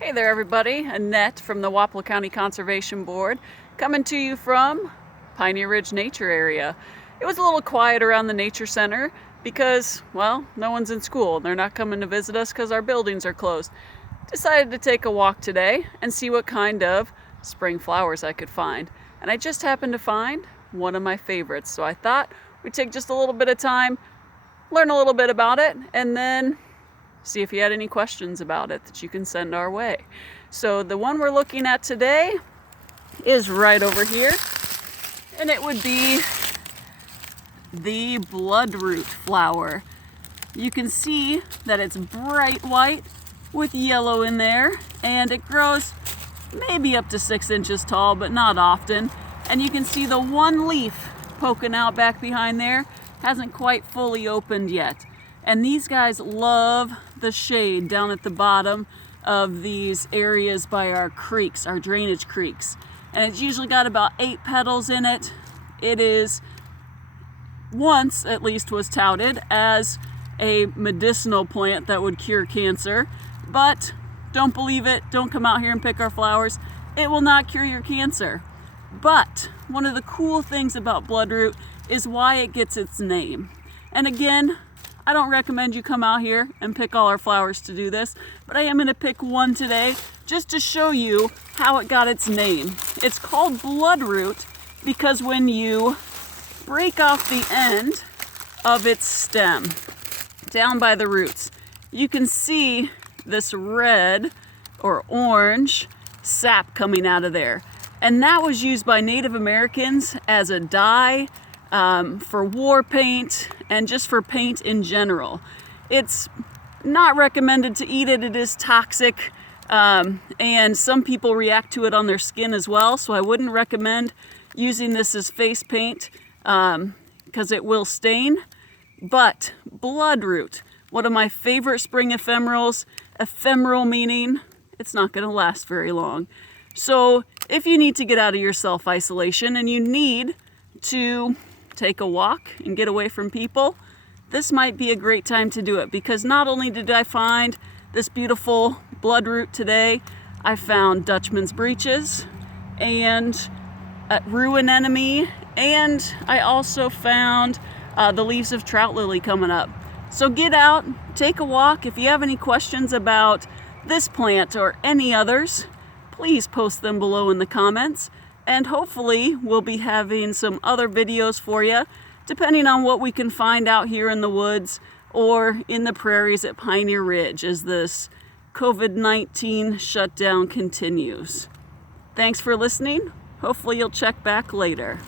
Hey there everybody, Annette from the Wapello County Conservation Board, coming to you from Pioneer Ridge Nature Area. It was a little quiet around the Nature Center because, well, no one's in school. They're not coming to visit us because our buildings are closed. Decided to take a walk today and see what kind of spring flowers I could find. And I just happened to find one of my favorites. So I thought we'd take just a little bit of time, learn a little bit about it, and then see if you had any questions about it that you can send our way. So the one we're looking at today is right over here, and it would be the bloodroot flower. You can see that it's bright white with yellow in there, and it grows maybe up to 6 inches tall, but not often. And you can see the one leaf poking out back behind there hasn't quite fully opened yet. And these guys love the shade down at the bottom of these areas by our creeks, our drainage creeks. And it's usually got about 8 petals in it. It is, once at least, was touted as a medicinal plant that would cure cancer. But don't believe it, don't come out here and pick our flowers. It will not cure your cancer. But one of the cool things about bloodroot is why it gets its name. And again, I don't recommend you come out here and pick all our flowers to do this, but I am going to pick one today just to show you how it got its name. It's called bloodroot because when you break off the end of its stem down by the roots, you can see this red or orange sap coming out of there. And that was used by Native Americans as a dye, for war paint, and just for paint in general. It's not recommended to eat it. It is toxic, and some people react to it on their skin as well, so I wouldn't recommend using this as face paint because it will stain. But bloodroot, one of my favorite spring ephemerals, ephemeral meaning it's not going to last very long. So if you need to get out of your self-isolation and you need to take a walk and get away from people, this might be a great time to do it, because not only did I find this beautiful bloodroot today, I found Dutchman's breeches and rue anemone, and I also found the leaves of trout lily coming up. So get out, take a walk. If you have any questions about this plant or any others, please post them below in the comments. And hopefully we'll be having some other videos for you, depending on what we can find out here in the woods or in the prairies at Pioneer Ridge as this COVID-19 shutdown continues. Thanks for listening. Hopefully you'll check back later.